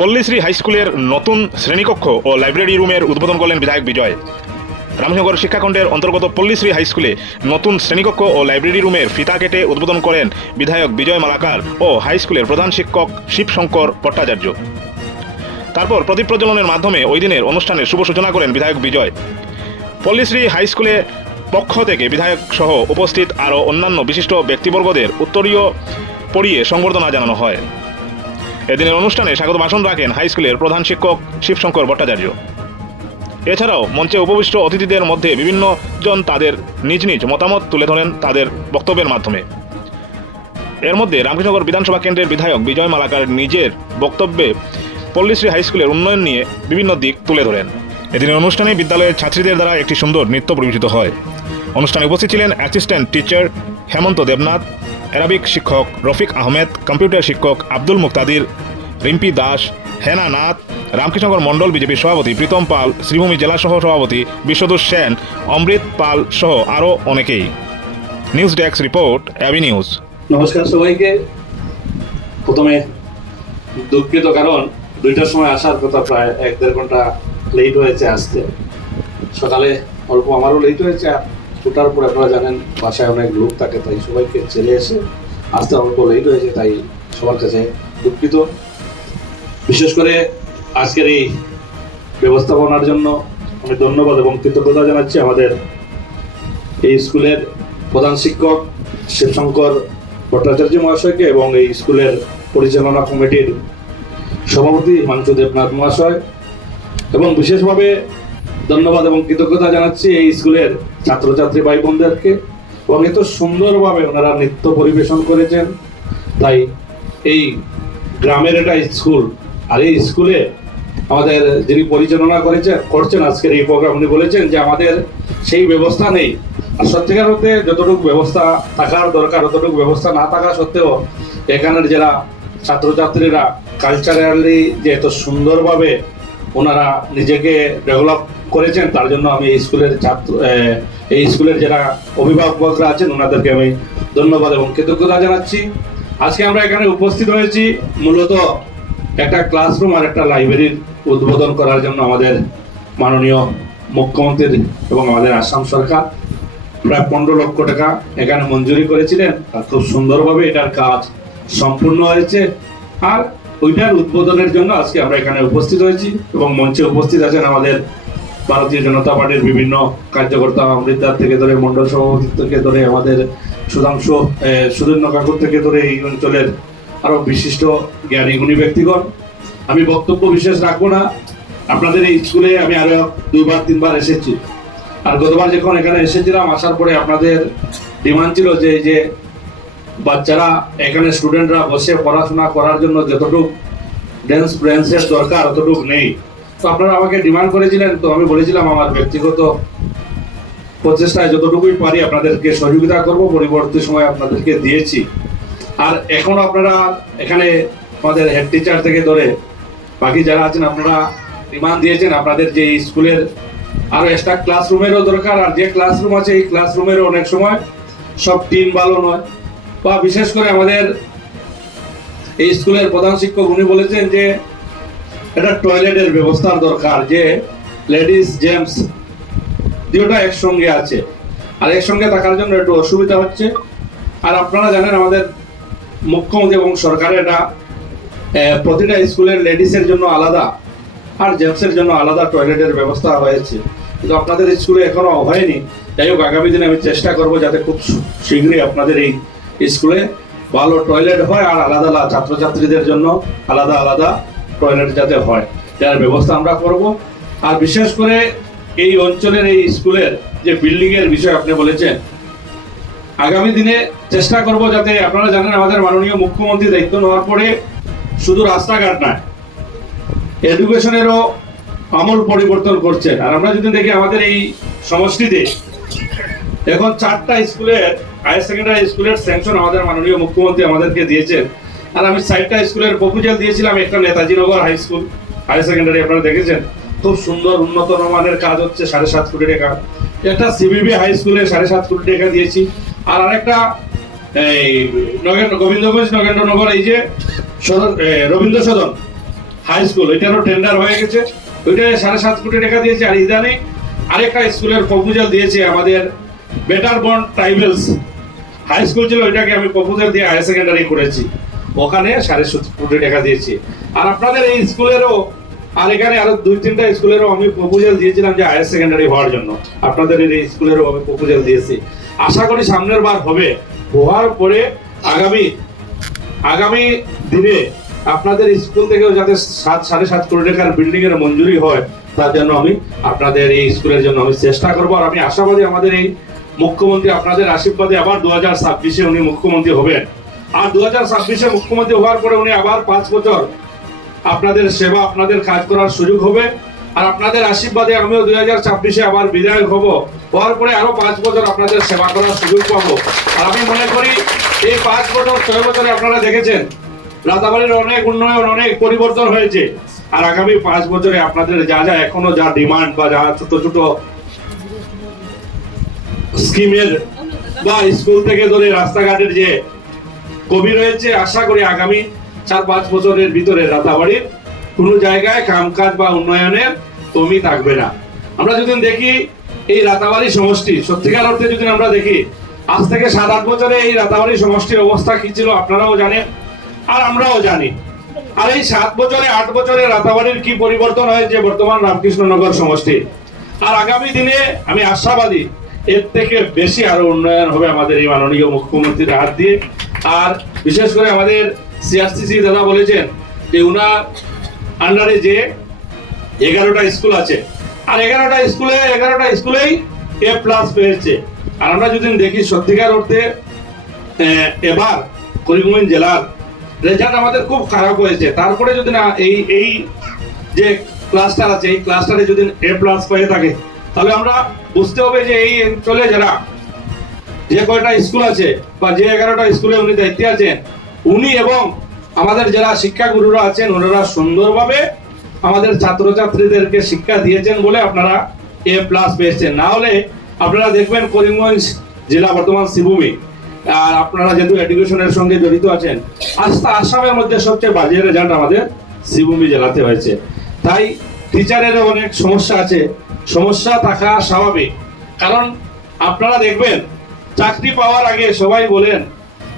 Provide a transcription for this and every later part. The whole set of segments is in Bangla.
পল্লীশ্রী হাইস্কুলের নতুন শ্রেণীকক্ষ ও লাইব্রেরি রুমের উদ্বোধন করলেন বিধায়ক বিজয়। রামনগর শিক্ষাখণ্ডের অন্তর্গত পল্লীশ্রী হাইস্কুলে নতুন শ্রেণীকক্ষ ও লাইব্রেরি রুমের ফিতা কেটে উদ্বোধন করেন বিধায়ক বিজয় মালাকার ও হাইস্কুলের প্রধান শিক্ষক শিবশঙ্কর ভট্টাচার্য। তারপর প্রদীপ প্রজ্বলনের মাধ্যমে ওই দিনের অনুষ্ঠানের শুভ সূচনা করেন বিধায়ক বিজয়। পল্লীশ্রী হাইস্কুলে পক্ষ থেকে বিধায়ক সহ উপস্থিত আরও অন্যান্য বিশিষ্ট ব্যক্তিবর্গদের উত্তরীয় পড়িয়ে সংবর্ধনা জানানো হয়। এদিনের অনুষ্ঠানে স্বাগত ভাষণ রাখেন হাইস্কুলের প্রধান শিক্ষক শিবশঙ্কর ভট্টাচার্য। এছাড়াও মঞ্চে উপবিষ্ট অতিথিদের মধ্যে বিভিন্ন জন তাদের নিজ নিজ মতামত তুলে ধরেন তাদের বক্তব্যের মাধ্যমে। এর মধ্যে রামকৃষ্ণনগর বিধানসভা কেন্দ্রের বিধায়ক বিজয় মালাকার নিজের বক্তব্যে পল্লীশ্রী হাইস্কুলের উন্নয়ন নিয়ে বিভিন্ন দিক তুলে ধরেন। এদিনের অনুষ্ঠানে বিদ্যালয়ের ছাত্রীদের দ্বারা একটি সুন্দর নৃত্য পরিবেশিত হয়। অনুষ্ঠানে উপস্থিত ছিলেন অ্যাসিস্ট্যান্ট টিচার হেমন্ত দেবনাথ, অ্যারাবিক শিক্ষক রফিক আহমেদ, কম্পিউটার শিক্ষক আব্দুল মুক্তাদির, রিম্পি দাস, হেনা নাথ, রামকৃষ্ণনগর মণ্ডল বিজেপির সভাপতি প্রীতম পাল, শ্রীভূমি জেলা সহ সভাপতি বিশ্বদূত সেন, অমৃত পাল সহ আরও অনেকেই। News desk report, AB news. নমস্কার সবাইকে। প্রথমে দুঃখিত, কারণ 2টার সময় আসার কথা, প্রায় 1-1.5 ঘন্টা লেট হয়েছে আসতে। সকালে অল্প আমারও লেট হয়েছে, আর ওটার পর আপনারা জানেন বাসায় অনেক লোক থাকে, তাই সবাইকে ছেড়ে এসে আসতে অল্প লেট হয়েছে, তাই সবার কাছে দুঃখিত। বিশেষ করে আজকের এই ব্যবস্থাপনার জন্য আমি ধন্যবাদ এবং কৃতজ্ঞতা জানাচ্ছি আমাদের এই স্কুলের প্রধান শিক্ষক শিবশঙ্কর ভট্টাচার্য মহাশয়কে এবং এই স্কুলের পরিচালনা কমিটির সভাপতি হিমাংশু দেবনাথ মহাশয়, এবং বিশেষভাবে ধন্যবাদ এবং কৃতজ্ঞতা জানাচ্ছি এই স্কুলের ছাত্রছাত্রী ভাই বোনদেরকে, এবং এত সুন্দরভাবে ওনারা নৃত্য পরিবেশন করেছেন। তাই এই গ্রামের এটা স্কুল, আর এই স্কুলে আমাদের যিনি পরিচালনা করছেন আজকের এই প্রোগ্রাম, উনি বলেছেন যে আমাদের সেই ব্যবস্থা নেই। আর সত্যিকার হতে যতটুকু ব্যবস্থা থাকার দরকার, ততটুকু ব্যবস্থা না থাকা সত্ত্বেও এখানের যারা ছাত্রছাত্রীরা কালচারালি যে এত সুন্দরভাবে ওনারা নিজেকে ডেভেলপ করেছেন, তার জন্য আমি এই স্কুলের যারা অভিভাবকরা আছেন ওনাদেরকে আমি ধন্যবাদ এবং কৃতজ্ঞতা জানাচ্ছি। আজকে আমরা এখানে উপস্থিত হয়েছি মূলত একটা ক্লাসরুম আর একটা লাইব্রেরির উদ্বোধন করার জন্য। আমাদের মাননীয় মুখ্যমন্ত্রীর এবং আমাদের আসাম সরকার প্রায় 15 লক্ষ টাকা এখানে মঞ্জুরি করেছিলেন, আর খুব সুন্দরভাবে এটার কাজ সম্পূর্ণ হয়েছে। আর ওইটার উদ্বোধনের জন্য আজকে আমরা এখানে উপস্থিত হয়েছি, এবং মঞ্চে উপস্থিত আছেন আমাদের ভারতীয় জনতা পার্টির বিভিন্ন কার্যকর্তা, অমৃতদার থেকে ধরে মণ্ডল সভাপতি থেকে ধরে আমাদের সুদীর্ণ কাকুর থেকে ধরে এই অঞ্চলের আরো বিশিষ্ট জ্ঞানী গুণী ব্যক্তিগণ। আমি বক্তব্য বিশেষ রাখবো না। আপনাদের এই স্কুলে আমি আরো 2-3 বার এসেছি, আর গতবার যখন এখানে এসেছিলাম, আসার পরে আপনাদের ডিমান্ড ছিল যে এই যে বাচ্চারা এখানে স্টুডেন্টরা বসে পড়াশোনা করার জন্য যতটুকু ড্যান্স ব্রেন্সের দরকার অতটুকু নেই। তো আপনারা আমাকে ডিমান্ড করেছিলেন, তো আমি বলেছিলাম আমার ব্যক্তিগত প্রচেষ্টায় যতটুকুই পারি আপনাদেরকে সহযোগিতা করব, পরিবর্তী সময় আপনাদেরকে দিয়েছি। আর এখন আপনারা এখানে আমাদের হেড টিচার থেকে ধরে বাকি যারা আছেন আপনারা ডিমান্ড দিয়েছেন আপনাদের যে স্কুলের আরো এক্সট্রা ক্লাসরুমেরও দরকার, আর যে ক্লাসরুম আছে এই ক্লাসরুমেরও অনেক সময় সব টিন ভালো নয়, বা বিশেষ করে আমাদের এই স্কুলের প্রধান শিক্ষক উনি বলেছেন যে এটা টয়লেটের ব্যবস্থার দরকার, যে লেডিস জেন্টস দুটোটা একসঙ্গে আছে, আর একসঙ্গে থাকার জন্য একটু অসুবিধা হচ্ছে। আর আপনারা জানেন আমাদের মুখ্যমন্ত্রী এবং সরকারের এটা প্রতিটা স্কুলের লেডিসের জন্য আলাদা আর জেন্টসের জন্য আলাদা টয়লেটের ব্যবস্থা হয়েছে, কিন্তু আপনাদের স্কুলে এখনো হয়নি। যাই হোক, আগামী দিনে আমি চেষ্টা করব যাতে খুব শীঘ্রই আপনাদের এই স্কুলে ভালো টয়লেট হয়, আর আলাদা ছাত্রছাত্রীদের জন্য আলাদা আলাদা টয়লেট যাতে হয়, যার ব্যবস্থা আমরা করব। আর বিশেষ করে এই অঞ্চলের এই স্কুলের যে বিল্ডিং এর বিষয় আপনি বলেছেন, আগামী দিনে চেষ্টা করব যাতে, আপনারা জানেন আমাদের মাননীয় মুখ্যমন্ত্রী দায়িত্ব নেওয়ার পরে শুধু রাস্তাঘাট নয়, এডুকেশনেরও আমূল পরিবর্তন করছেন। আর আমরা যদি দেখি আমাদের এই সমষ্টিতে এখন 4টা স্কুলের হায়ার সেকেন্ডারি স্কুলের স্যাংশন আমাদের মাননীয় মুখ্যমন্ত্রী আমাদেরকে দিয়েছেন। আর আমি 4টা স্কুলের প্রপোজাল দিয়েছিলাম। একটা নেতাজি নগর হাই স্কুল হায়ার সেকেন্ডারি আপনারা দেখেছেন, খুব সুন্দর উন্নত মানের কাজ হচ্ছে, 7.5 কোটি টাকা। একটা সিবিবি হাই স্কুলে 7.5 কোটি টাকা দিয়েছি। আর আরেকটা এই গোবিন্দগঞ্জ নগেন্দ্রনগর এই যে Rabindra Sadan, high school, ওইটারও tender হয়ে গেছে, ওইটা 7.5 কোটি টাকা দিয়েছে। আর ইদানে আরেকটা স্কুলের প্রপোজাল দিয়েছে আমাদের বেটার বন্ড ট্রাইবেলস হাই স্কুল ছিল, ওইটাকে আমি প্রপোজাল দিয়ে হায়ার সেকেন্ডারি করেছি, ওখানে 7.5 কোটি টাকা দিয়েছি। আর আপনাদের এই স্কুলেরও আর এখানে আরো 2-3টা স্কুলেরও আমি প্রপোজাল দিয়েছিলাম যে হায়ার সেকেন্ডারি হওয়ার জন্য, আপনাদের এই স্কুলেরও আমি প্রপোজাল দিয়েছি। আশা করি সামনের বার হবে, হওয়ার পরে আগামী দিনে আপনাদের স্কুল থেকেও যাতে 7.5 কোটি টাকার বিল্ডিং এর মঞ্জুরি হয়, তার জন্য আমি আপনাদের এই স্কুলের জন্য আমি চেষ্টা করবো। আর আমি আশাবাদী আমাদের এই মুখ্যমন্ত্রী আপনাদের আশীর্বাদে আবার 2026-এ উনি মুখ্যমন্ত্রী হবেন। আর 2026-এ মুখ্যমন্ত্রী হওয়ার পরে উনি আবার 5 বছর আপনাদের সেবা, আপনাদের কাজ করার সুযোগ হবে। আর আপনাদের আশীর্বাদে আমিও 2026-এ আবার বিধায়ক হব, হওয়ার পরে আরো 5 বছর আপনাদের সেবা করার সুযোগ পাবো। আর আমি মনে করি এই 5 বছর 6 বছরে আপনারা দেখেছেন রাতাবাড়ির অনেক উন্নয়ন, অনেক পরিবর্তন হয়েছে। আর আগামী 5 বছরে আপনাদের যা যা এখনো যা ডিমান্ড বা যা ছোট ছোট স্কিমের বা স্কুল থেকে ধরে রাস্তাঘাটের যে কবি রয়েছে, আশা করি আগামী 4-5 বছরের ভিতরে রাতাবাড়ির কোনো জায়গায় কামকাজ বা উন্নয়নের কমি থাকবে না। আমরা যদি দেখি এই রাতাবাড়ি সমষ্টি, সত্যিকার অর্থে যদি আমরা দেখি আজ থেকে 7-8 বছরে এই রাতাবাড়ি সমষ্টির অবস্থা কি ছিল আপনারাও জানেন আর আমরাও জানি। আর এই 7 বছরে 8 বছরে রাতাবাড়ির কি পরিবর্তন হয়েছে বর্তমান রামকৃষ্ণনগর সমষ্টি। আর আগামী দিনে আমি আশাবাদী এর থেকে বেশি আরো উন্নয়ন হবে আমাদের এই মাননীয় মুখ্যমন্ত্রীর হাত দিয়ে। আর বিশেষ করে আমাদের সিআরসিসি দাদা বলেছেন যে উনার আন্ডারে যে 11টা স্কুল আছে, আর 11টা স্কুলেই A+ পেয়েছে। আর আমরা যদি দেখি সত্যিকার অর্থে এবার করিমগঞ্জ জেলার রেজাল্ট আমাদের খুব খারাপ হয়েছে। তারপরে যদি না এই যে ক্লাস্টার আছে, এই ক্লাস্টারে যদি A+ পেয়ে থাকে, তাহলে আমরা বুঝতে হবে যে এই অঞ্চলে যারা যে কয়টা স্কুল আছে বা যে 11টা স্কুলে উনি দায়িত্বে আছেন, উনি এবং আমাদের যারা শিক্ষাগুরুরা আছেন ওনারা সুন্দরভাবে আমাদের ছাত্রছাত্রীদেরকে শিক্ষা দিয়েছেন বলে আপনারা A+ পেয়েছেন। না হলে আপনারা দেখবেন করিমগঞ্জ জেলা বর্তমান শ্রীভূমি, আর আপনারা যেহেতু এডুকেশনের সঙ্গে জড়িত আছেন, আসামের মধ্যে সবচেয়ে বাজে রেজাল্ট আমাদের শ্রীভূমি জেলাতে হয়েছে। তাই টিচারেরও অনেক সমস্যা আছে, সমস্যা থাকা স্বাভাবিক। কারণ আপনারা দেখবেন চাকরি পাওয়ার আগে সবাই বলেন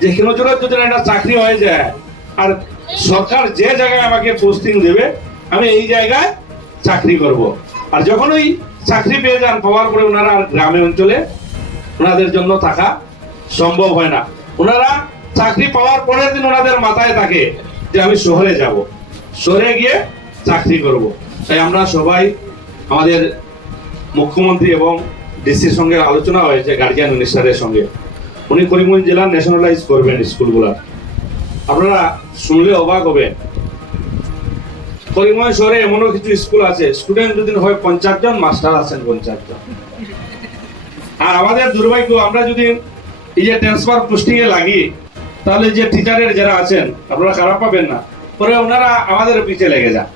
যে কেন যদি একটা চাকরি হয়ে যায় আর সরকার যে জায়গায় আমাকে পোস্টিং দেবে আমি এই জায়গায় চাকরি করব। আর যখন ওই চাকরি পেয়ে যান, পাওয়ার পরে ওনারা আর গ্রামে অঞ্চলে ওনাদের জন্য থাকা সম্ভব হয় না। ওনারা চাকরি পাওয়ার পরের দিন ওনাদের মাথায় থাকে যে আমি শহরে যাব, শহরে গিয়ে চাকরি করব। তাই আমরা সবাই আমাদের মুখ্যমন্ত্রী এবং ডিসির সঙ্গে আলোচনা হয়েছে, গার্জিয়ান মিনিস্টারের সঙ্গে, উনি করিমগঞ্জ জেলা ন্যাশনালাইজ করবেন স্কুলগুলা। আপনারা শুনলে অবাক হবেন, করিমগঞ্জ শহরে এমনও কিছু স্কুল আছে স্টুডেন্ট যদি হয় 50 জন, মাস্টার আছেন 50 জন। আর আমাদের দুর্ভাগ্য, আমরা যদি এই যে ট্রান্সফার পোস্টিং এ লাগি, তাহলে যে টিচারের যারা আছেন আপনারা খারাপ পাবেন না, পরে ওনারা আমাদের পিছে লেগে যান।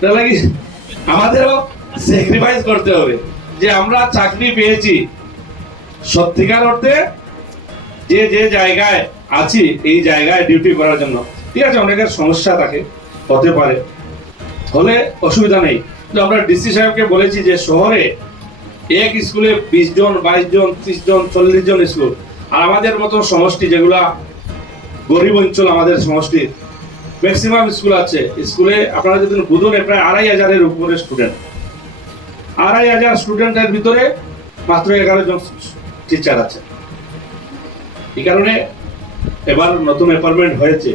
তাহলে কি আমাদেরও স্যাক্রিফাইস করতে হবে যে আমরা চাকরি পেয়েছি সত্যিকার অর্থে যে যে জায়গায় আছি এই জায়গায় ডিউটি করার জন্য। ঠিক আছে, অনেকের সমস্যা থাকে, হতে পারে, হলে অসুবিধা নেই। কিন্তু আমরা ডিসি সাহেবকে বলেছি যে শহরে এক স্কুলে 20 জন, 22 জন, 30 জন, 40 জন স্কুল। আর আমাদের মতো সমষ্টি যেগুলা গরিব অঞ্চল, আমাদের সমষ্টি ম্যাক্সিমাম স্কুল আছে, স্কুলে আপনারা যদি বুধনে প্রায় 2500-এর উপরে স্টুডেন্ট, 2500 স্টুডেন্টের ভিতরে মাত্র 11 জন টিচার আছে। এই কারণে এবার নতুন অ্যাপয়েন্টমেন্ট হয়েছে।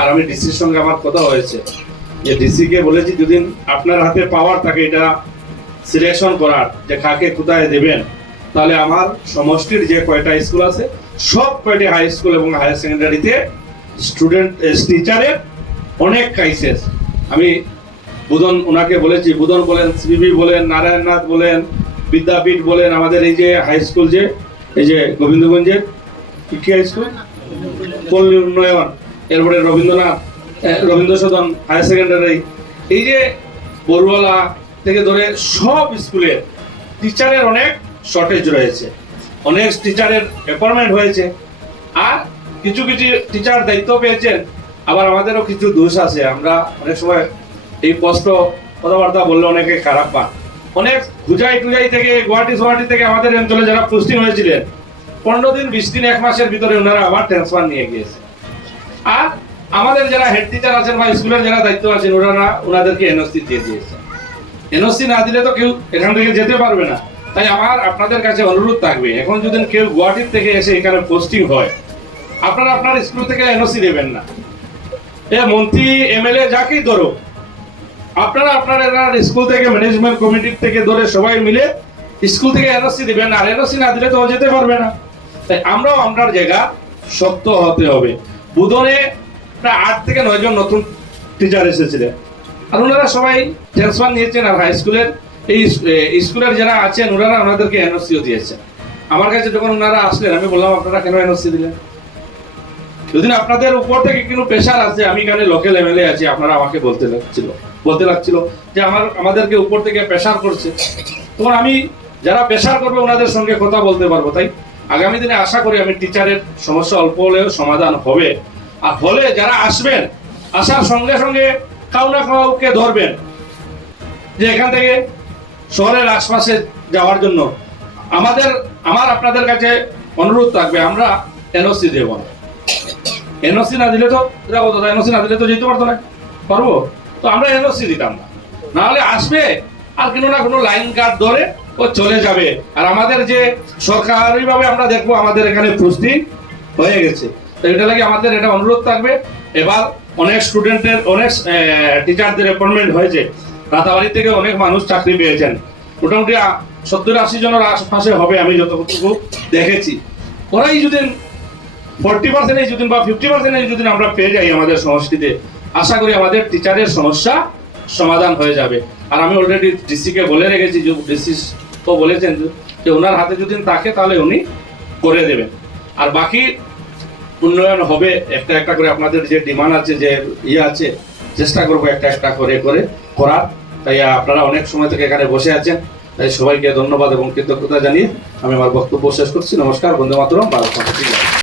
আর আমি ডিসির সঙ্গে আমার কথা হয়েছে যে ডিসি কে বলেছি যদি আপনার হাতে পাওয়ার থাকে এটা সিলেকশন করার যে কাকে কোথায় দেবেন, তাহলে আমার সমষ্টির যে কয়টা স্কুল আছে সব কয়টি হাই স্কুল এবং হায়ার সেকেন্ডারিতে স্টুডেন্ট টিচারের অনেক ক্রাইসিস। আমি বুধন ওনাকে বলেছি, বুধন বলেন, সিবি বলেন, নারায়ণনাথ বলেন, বিদ্যাপীঠ বলেন, আমাদের এই যে হাই স্কুল যে এই যে গোবিন্দগঞ্জের কি হাই স্কুল, পল্লী উন্নয়ন, এরপরে রবীন্দ্র সদন হায়ার সেকেন্ডারি, এই যে বড়ুয়ালা থেকে ধরে সব স্কুলে টিচারের অনেক শর্টেজ রয়েছে, অনেক টিচারের অ্যাপয়েন্টমেন্ট হয়েছে। আর কিছু কিছু টিচার দায়িত্ব পেয়েছেন আবার আমাদেরও কিছু দোষ আছে। আমরা অনেক সময় এই স্পষ্ট কথাবার্তা বললে অনেকে খারাপ পান। অনেক গুজাই টুজাই থেকে গুয়াহাটি থেকে আমাদের অঞ্চলে যারা পোস্টিং হয়েছিলেন 15 দিন 20 দিন 1 মাসের ভিতরে ওনারা আবার ট্রান্সফার নিয়ে গিয়েছে। আর আমাদের যারা হেড টিচার আছেন বা স্কুলের যারা দায়িত্ব আছেন ওনাদেরকে এনওসি দিয়ে দিয়েছে। এনওসি না দিলে তো কেউ এখান থেকে যেতে পারবে না। তাই আমার আপনাদের কাছে অনুরোধ থাকবে, এখন যদি কেউ গুয়াহাটির থেকে এসে এখানে পোস্টিং হয়, আপনারা আপনার স্কুল থেকে এনওসি দেবেন না। এ মন্ত্রী এমএলএ যাকেই ধরো, আপনারা স্কুল থেকে ম্যানেজমেন্ট কমিটির থেকে ধরে সবাই মিলে স্কুল থেকে এনওসি দিবেন। আর এনওসি না দিলে তো যেতে পারবে না। তাই আমরাও আপনার জায়গা শক্ত হতে হবে। বুধনে প্রায় 8 থেকে 9 জন নতুন টিচার এসেছিলেন, আর ওনারা সবাই ট্রান্সফার নিয়েছেন। আর হাই স্কুলের এই স্কুলের যারা আছেন ওনাদেরকে এনওসিও দিয়েছেন। আমার কাছে যখন ওনারা আসলেন আমি বললাম, আপনারা কেন এনওসি দিলেন? যদি আপনাদের উপর থেকে কোনো প্রেশার আছে, আমি এখানে লোকাল এমএলএ আছি, আপনারা আমাকে বলতে লাগছিল যে আমাদেরকে উপর থেকে প্রেশার করছে। তখন আমি যারা প্রেশার করবে ওনাদের সঙ্গে কথা বলতে পারবো। তাই আগামী দিনে আশা করি আমি টিচারের সমস্যা অল্প হলেও সমাধান হবে। আর হলে যারা আসবেন, আসার সঙ্গে সঙ্গে কাউ না কাউকে ধরবেন যে এখান থেকে শহরের আশপাশে যাওয়ার জন্য। আমার আপনাদের কাছে অনুরোধ থাকবে, আমরা এনওসি দেব না। এনওসি না দিলে তো এনওসি না দিলে তো যেতে পারতো না, পারবো তো আমরা এনওসি দিতাম না। নাহলে আসবে আর কোনো লাইন কার্ড ধরে ও চলে যাবে। আর আমাদের যে সরকারিভাবে আমরা দেখবো আমাদের এখানে পোস্টিং হয়ে গেছে। তো এটা লাগে আমাদের এটা অনুরোধ থাকবে। এবার অনেক স্টুডেন্টের অনেক টিচারদের অ্যাপয়েন্টমেন্ট হয়েছে। রাতাবাড়ি থেকে অনেক মানুষ চাকরি পেয়েছেন। মোটামুটি 70-80 জনের আশপাশে হবে আমি যতটুকু দেখেছি। ওরাই যদি 40% যদি বা 50% যদি আমরা পেয়ে যাই আমাদের সংস্কৃতিতে, আশা করি আমাদের টিচারের সমস্যা সমাধান হয়ে যাবে। আর আমি অলরেডি ডিসিকে বলে রেখেছি, যে ডিসি তো বলেছেন যে ওনার হাতে যদি থাকে তাহলে উনি করে দেবেন। আর বাকি উন্নয়ন হবে একটা করে। আপনাদের যে ডিমান্ড আছে, যে আছে, চেষ্টা করবো একটা করে করার। তাই আপনারা অনেক সময় থেকে এখানে বসে আছেন, তাই সবাইকে ধন্যবাদ এবং কৃতজ্ঞতা জানিয়ে আমি আমার বক্তব্য শেষ করছি। নমস্কার, বন্দে মাতরম, ভারত মাতা কি জয়।